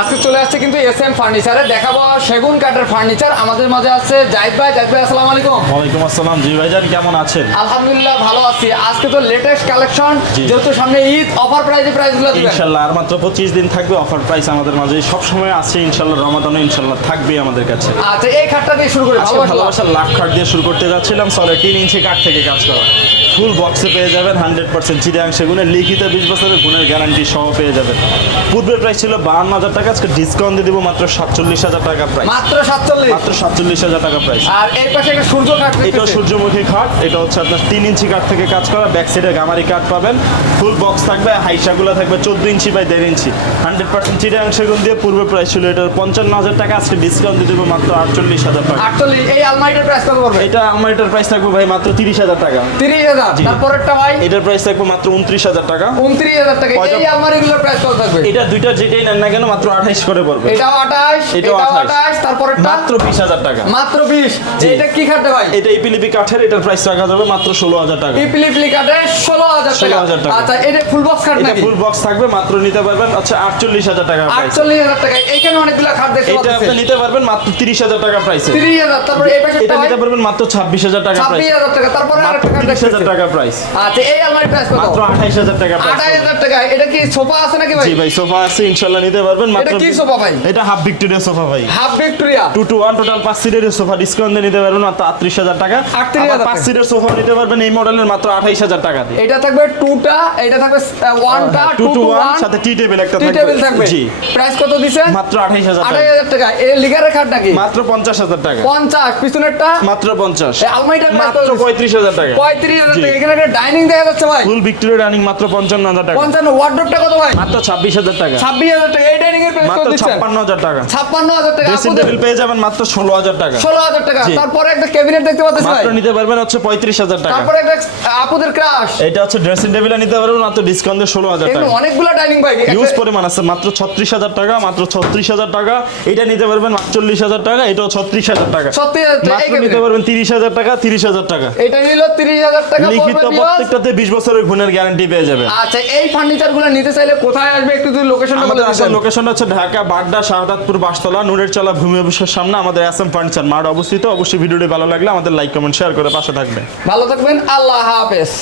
আজকে চলে আসছে কিন্তু এসএম ফার্নিচারে দেখাবো সেগুন কাঠের ফার্নিচার। আমাদের মাঝে আছে জাহিদ ভাই। জাহিদ ভাই আসসালামু আলাইকুম। ওয়ালাইকুম আসসালাম। জি ভাইজান কেমন আছেন? আলহামদুলিল্লাহ ভালো আছি। আজকে তো লেটেস্ট কালেকশন, যেহেতু সামনে ঈদ, অফার প্রাইসগুলো দিবেন ইনশাআল্লাহ। আর মাত্র 25 দিন থাকবে অফার প্রাইস আমাদের মাঝে সব সময় আছে ইনশাআল্লাহ। রমাদানে ইনশাআল্লাহ থাকবে আমাদের কাছে। আচ্ছা, এই খাটটা দিয়ে শুরু করি। ভালোবাসার লাখ কাঠ দিয়ে শুরু করতে যাচ্ছিলাম। সলিড 3 ইঞ্চি কাঠ থেকে কাজ করা, ফুল বক্সে পেয়ে যাবেন 100% চিটাগাং সেগুনের লিখিত 20 বছরের গুণের গ্যারান্টি সহ পেয়ে যাবেন। পূর্বের প্রাইস ছিল 52,000 টাকা, আজকে ডিসকাউন্ট দিয়ে দিব মাত্র 47,000 টাকা প্রাইস। মাত্র 47? মাত্র 47,000 টাকা প্রাইস। আর এই পাশে একটা সূর্য কাঠ, এটা সূর্যমুখী খাট। এটা হচ্ছে আপনার 3 ইঞ্চি কাঠ থেকে কাজ করা, ব্যাক সাইডে গামারি কাঠ পাবেন। ফুল বক্স থাকবে, হাইসাগুলো থাকবে 14 ইঞ্চি বাই 1.5 ইঞ্চি, 100% চিটাগাং সেগুন দিয়ে। পূর্বে প্রাইস ছিল এটার 55,000 টাকা, আজকে ডিসকাউন্ট দিয়ে দেবো মাত্র 48,000 টাকা। 48? এই আলমারিটার প্রাইস কত পড়বে? এটা আলমারিটার প্রাইস থাকবে ভাই মাত্র 30,000 টাকা। 30,000? তারপরেরটা ভাই? এটার প্রাইস থাকবে মাত্র 29,000 টাকা। 29,000 টাকা। এই আলমারিগুলোর প্রাইস কত থাকবে? এটা দুইটা যেটাই নেন না কেন মাত্র 28 করে পড়বে। এটাও 28, এটাও 28, তারপরেরটা মাত্র 20,000 টাকা। মাত্র 20? এটা কি কাঠে ভাই? এটা ইপিলিপি কাঠের, এটার প্রাইস রাখা যাবে মাত্র 16,000 টাকা। ইপিলিপি কাঠে 16,000 টাকা। 16,000 টাকা। আচ্ছা, এটা ফুল বক্স কাঠ এটা নাকি? ফুল বক্স থাকবে, মাত্র নিতে পারবেন আচ্ছা 48,000 টাকা প্রাইস। 48,000 টাকা। এখানে অনেকগুলো খাট দেখতে এটা পাচ্ছেন। আপনি নিতে পারবেন মাত্র 30,000 টাকা প্রাইসে। 30,000? তারপরে এই পাশে এটা নিতে পারবেন মাত্র 26,000 টাকা প্রাইস। 26,000 টাকা। তারপরে আরেকটা খাট 30,000 টাকা প্রাইস। আচ্ছা, এই আলমারির প্রাইস কত? মাত্র 28,000 টাকা প্রাইস। 28,000 টাকা। এটা কি সোফা আছে নাকি ভাই? জি ভাই, সোফা আছে ইনশাআল্লাহ, নিতে পারবেন মাত্র। এটা কি সোফা ভাই? এটা হাফ ভিক্টোরিয়া সোফা ভাই। হাফ ভিক্টোরিয়া 2 to 1 টোটাল 5 সিটের সোফা, ডিসকাউন্ট দিয়ে নিতে পারবেন মাত্র 38,000 টাকা। 38,000 5 সিটের সোফা নিতে পারবেন এই মডেলের মাত্র 28,000 টাকা দিয়ে। এটা থাকবে 2টা, এটা থাকবে 1টা, 2 to 1 1 সাথে টি টেবিল একটা টি টেবিল থাকবে। জি, প্রাইস কত দিছেন? মাত্র 28,000 টাকা। 28,000 টাকা। এই লিগারের খাট নাকি? মাত্র 50,000 টাকা। 50? পিছনেরটা? মাত্র 50। এই আলমারিটার প্রাইস মাত্র 35,000 টাকা। 35,000 জি। টাকা। এখানে একটা ডাইনিং দেখা যাচ্ছে ভাই। ফুল ভিক্টোরিয়া রানিং মাত্র 55,000 টাকা। 55? ওয়ার্ডরোবটা কত ভাই? মাত্র 26,000 টাকা। 26,000 টাকা। এই ডাইনিং এর প্রাইস কত মাত্র দিচ্ছেন? 56,000 টাকা। 56,000 টাকা। ড্রেসিং টেবিল পেয়ে যাবেন মাত্র 16,000 টাকা। 16,000 টাকা। জি। তারপরে একটা ক্যাবিনেট দেখতে পাচ্ছেন ভাই। মাত্র নিতে পারবেন হচ্ছে 35,000 টাকা। তারপরে একটা আপুদের ক্রাশ। এটা হচ্ছে ড্রেসিং টেবিল নিতে পারবেন মাত্র ডিসকাউন্ট দিয়ে 16,000 এগুলো টাকা। অনেকগুলো ডাইনিং ভাই। ইউজ পরিমাণ আছে, মাত্র 36,000 টাকা। মাত্র 36,000 টাকা। এটা নিতে পারবেন 48,000 টাকা। এটাও 36,000 টাকা। 36,000 টাকা। এই মাত্র নিতে cabinet। পারবেন 30,000 টাকা। 30,000 টাকা এটা নিল 30,000 টাকা লিখিত, পড়বে viewers। প্রত্যেকটাতে 20 বছরের গুণের গ্যারান্টি পেয়ে যাবেন। আচ্ছা, এই ফার্নিচারগুলো নিতে চাইলে কোথায় আসবে একটু যদি লোকেশনটা বলে আমাদের আসার দিতেন। লোকেশন হচ্ছে ঢাকা বাগদা শাহাদাতপুর বাসতলা নুরের চালা ভূমি অফিসের সামনে আমাদের এসএম ফার্নিচার মার্ট অবস্থিত। অবশ্যই ভিডিওটি ভালো লাগলে আমাদের লাইক কমেন্ট শেয়ার করে পাশে থাকবে। ভালো থাকবেন। আল্লাহ হাফেজ।